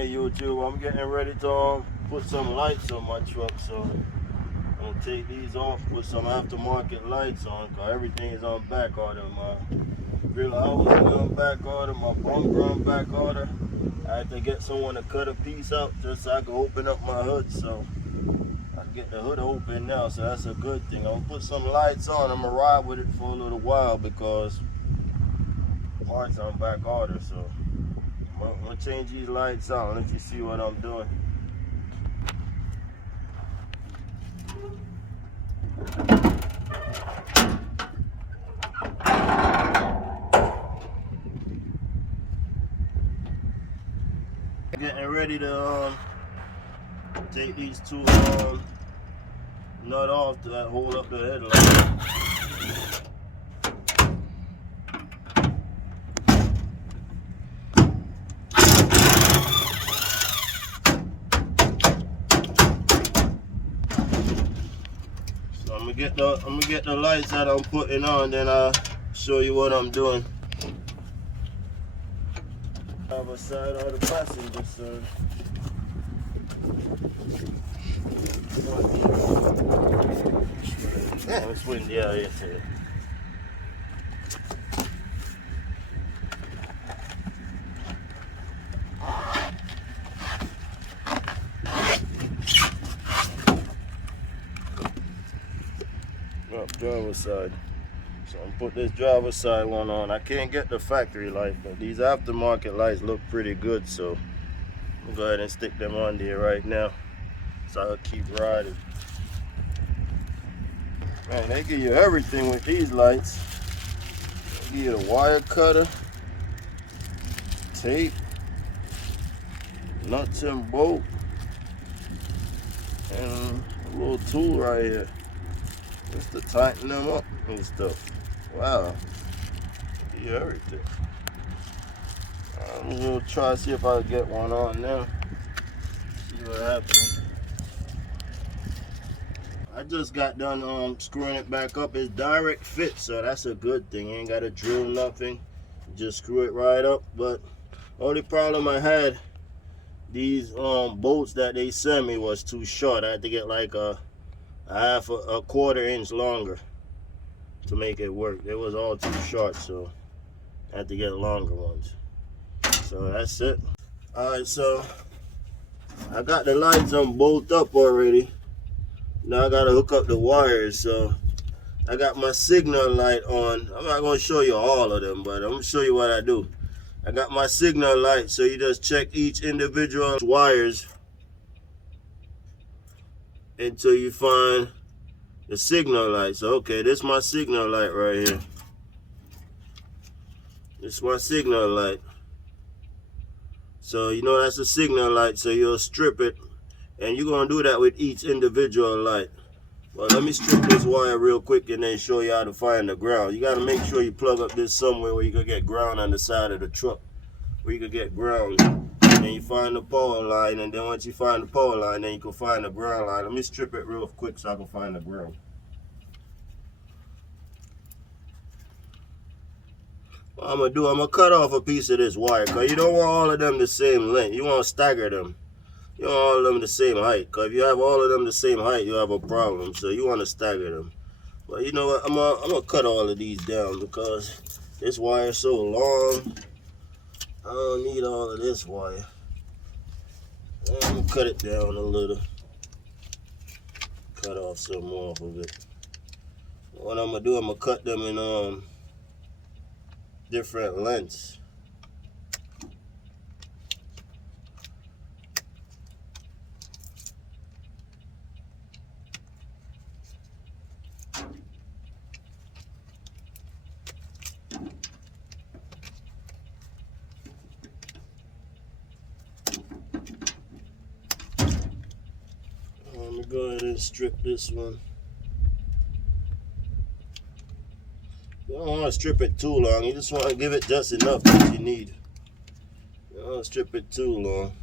Hey YouTube, I'm getting ready to put some lights on my truck, so I'm gonna take these off, put some aftermarket lights on, cause everything is on back order. My grill housing is on back order, my bumper on back order. I had to get someone to cut a piece out just so I can open up my hood, so I can get the hood open now, so that's a good thing. I'm gonna put some lights on. I'm gonna ride with it for a little while because parts on back order, so I'm gonna change these lights out. Let you see what I'm doing. Getting ready to take these two nut off to hold up the headlight. So I'm gonna get the lights that I'm putting on, then I'll show you what I'm doing. Other side of the passenger side. Yeah, it's windy out here today. Up driver's side. So I'm put this driver's side one on. I can't get the factory light, but these aftermarket lights look pretty good, so I'm gonna go ahead and stick them on there right now, so I'll keep riding. Man, they give you everything with these lights. They give you the wire cutter, tape, nuts and bolt, and a little tool right here just to tighten them up and stuff. Wow, they give you everything. I'm gonna try to see if I can get one on now. See what happens. I just got done screwing it back up. It's direct fit, so that's a good thing. You ain't gotta drill nothing. Just screw it right up. But only problem I had, these bolts that they sent me was too short. I had to get like a quarter inch longer to make it work. It was all too short, so I had to get longer ones. So that's it. Alright, so I got the lights bolt up already. Now I gotta hook up the wires. So I got my signal light on. I'm not gonna show you all of them, but I'm gonna show you what I do. I got my signal light, so you just check each individual wires until you find the signal light. So okay, this is my signal light right here. This is my signal light. So you know that's a signal light, so you'll strip it, and you're gonna do that with each individual light. Well, let me strip this wire real quick and then show you how to find the ground. You gotta make sure you plug up this somewhere where you can get ground on the side of the truck, where you can get ground. And then you find the power line, and then once you find the power line, then you can find the ground line. Let me strip it real quick so I can find the ground. What I'm gonna cut off a piece of this wire, because you don't want all of them the same length. You want to stagger them. You want all of them the same height, because if you have all of them the same height, you have a problem. So you want to stagger them. But you know what? I'm gonna cut all of these down because this wire is so long. I don't need all of this wire. I'm gonna cut it down a little. Cut off some more of it. What I'm gonna do, I'm gonna cut them in different lengths. Let me go ahead and strip this one. You don't want to strip it too long. You just want to give it just enough that you need. You don't want to strip it too long.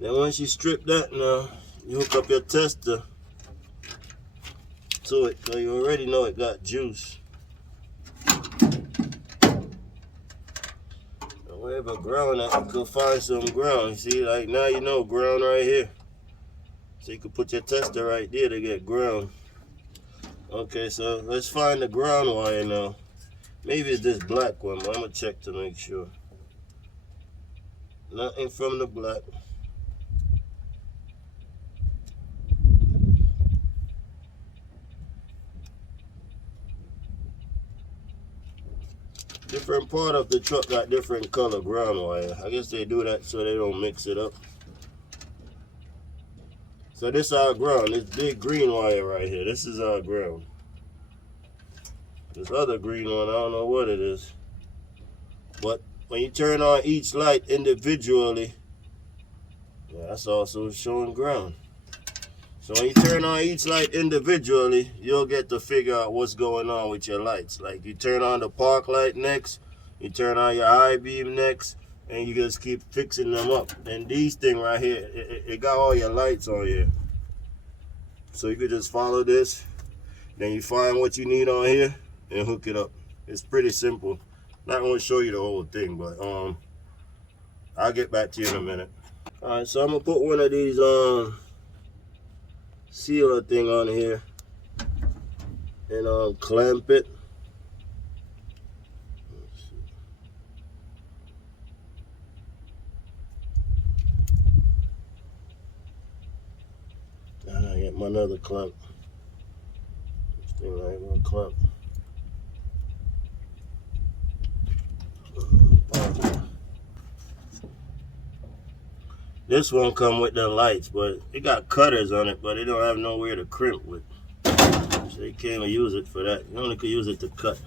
Then once you strip that now, you hook up your tester to it, because you already know it got juice. whatever ground that you could find some ground. You see, like now you know ground right here. So you could put your tester right there to get ground. Okay, so let's find the ground wire now. Maybe it's this black one, but I'm gonna check to make sure. Nothing from the black. Different part of the truck got different color ground wire. I guess they do that so they don't mix it up. So this is our ground. This big green wire right here. This is our ground. This other green one, I don't know what it is. But when you turn on each light individually, yeah, that's also showing ground. So when you turn on each light individually, you'll get to figure out what's going on with your lights. Like you turn on the park light next, you turn on your high beam next, and you just keep fixing them up. And these thing right here, it got all your lights on here. So you could just follow this, then you find what you need on here and hook it up. It's pretty simple. Not going to show you the whole thing, but I'll get back to you in a minute. All right, so I'm gonna put one of these sealer thing on here and clamp it. I get my another clamp. This thing right here, clamp. This one come with the lights, but it got cutters on it, but it don't have nowhere to crimp with. So you can't use it for that. You only could use it to cut.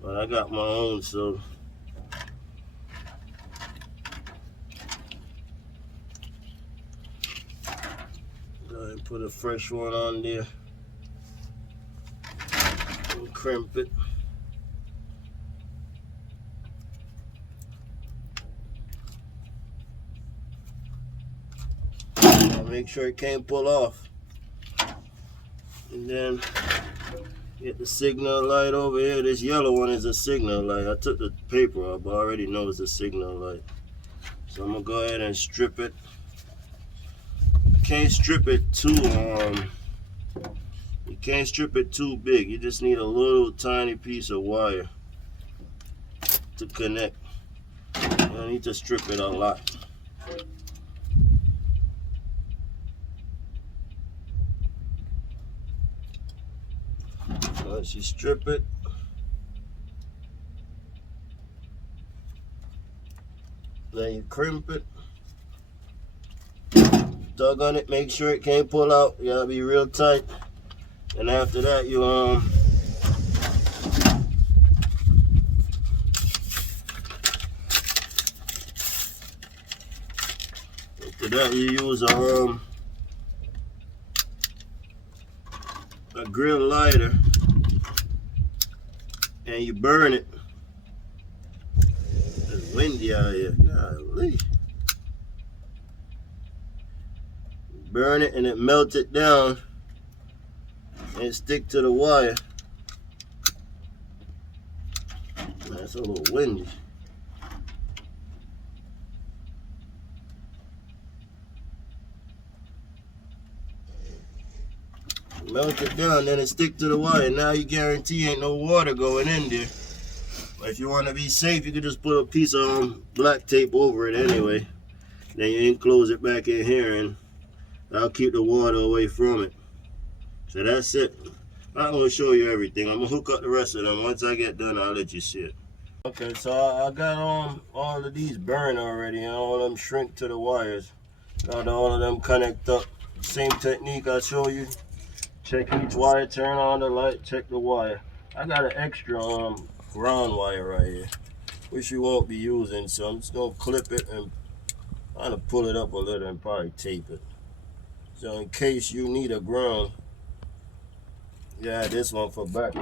But I got my own, so go ahead and put a fresh one on there and crimp it. Make sure it can't pull off. And then get the signal light over here. This yellow one is a signal light. I took the paper off, but I already know it's a signal light. So I'm gonna go ahead and strip it. Can't strip it too you can't strip it too big. You just need a little tiny piece of wire to connect. You don't need to strip it a lot. Once you strip it, then you crimp it, tug on it, make sure it can't pull out. You gotta be real tight. And after that, you use a grill lighter and you burn it. It's windy out here. Golly. Burn it and it melts it down and stick to the wire. That's a little windy. Melt it down, then it stick to the wire. Now you guarantee ain't no water going in there. But if you want to be safe, you can just put a piece of black tape over it anyway. Then you enclose it back in here and that'll keep the water away from it. So that's it. I'm going to show you everything. I'm going to hook up the rest of them. Once I get done, I'll let you see it. Okay, so I got all of these burned already and all of them shrink to the wires. Got all of them connect up. Same technique I show you. Check each wire, turn on the light, check the wire. I got an extra ground wire right here, which you won't be using, so I'm just gonna clip it and kind of pull it up a little and probably tape it. So in case you need a ground, yeah, this one for back.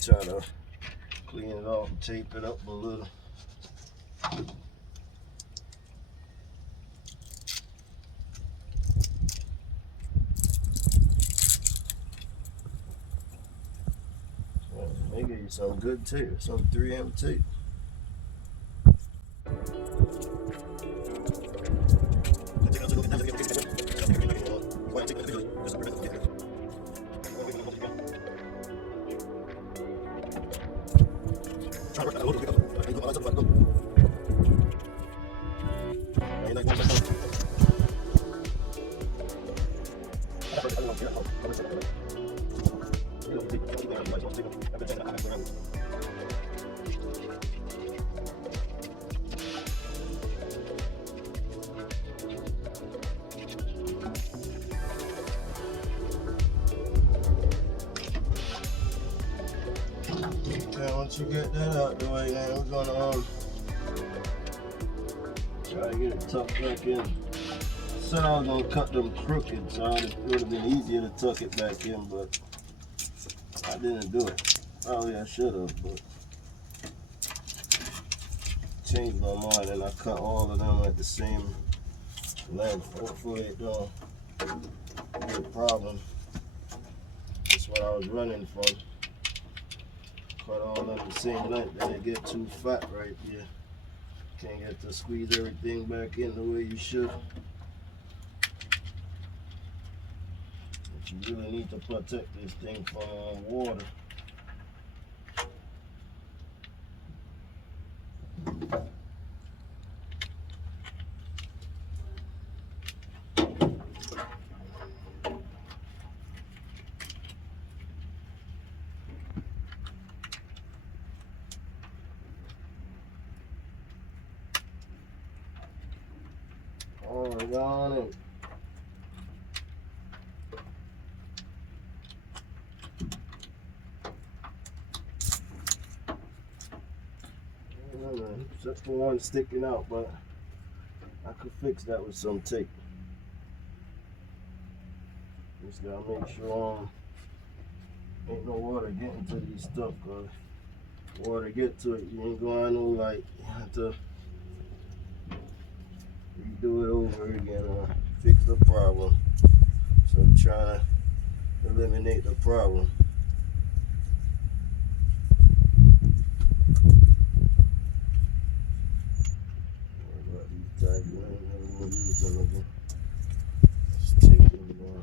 Try to clean it off and tape it up a little. They give you some good tape, some 3M tape. once you get that out the way, then we're gonna try to get it tucked back in. I said I was gonna cut them crooked, so it would have been easier to tuck it back in, but I didn't do it. Probably I should have, but changed my mind and I cut all of them at the same length. Hopefully it don't be a problem. That's what I was running from. Cut all of the same length, then it get too fat right there. Can't get to squeeze everything back in the way you should. But you really need to protect this thing from water. On it. Just the one sticking out, but I could fix that with some tape. Just gotta make sure ain't no water getting to these stuff, cause water get to it, you ain't going no light. You have to redo it over again or fix the problem. So I'm trying to eliminate the problem. Just take them down.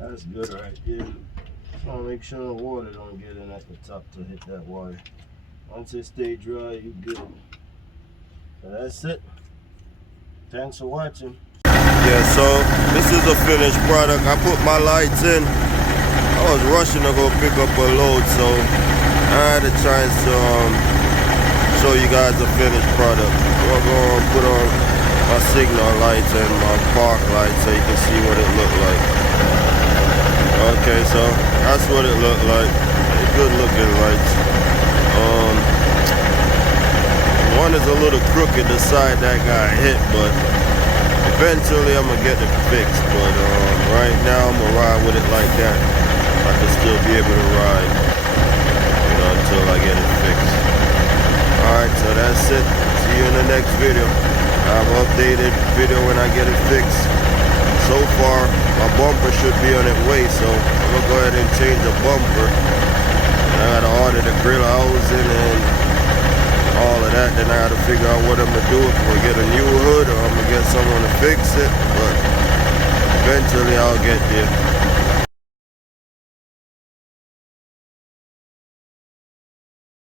That's good right there. Just want to make sure the water don't get in at the top to hit that wire. Once it stay dry, you good. So that's it. Thanks for watching. Yeah, so this is a finished product. I put my lights in. I was rushing to go pick up a load, so I had a chance to show you guys the finished product. I'm going to put on my signal lights and my park lights so you can see what it looked like. Okay, so that's what it looked like. Good looking lights. One is a little crooked, the side that got hit, but eventually I'm gonna get it fixed. But right now I'm gonna ride with it like that. I can still be able to ride, until I get it fixed. Alright, so that's it. See you in the next video. I have an updated video when I get it fixed. So far, my bumper should be on its way, so I'm gonna go ahead and change the bumper. And I gotta order the grill housing and all of that. Then I gotta figure out what I'm gonna do, if I'm gonna get a new hood or I'm gonna get someone to fix it. But eventually I'll get there.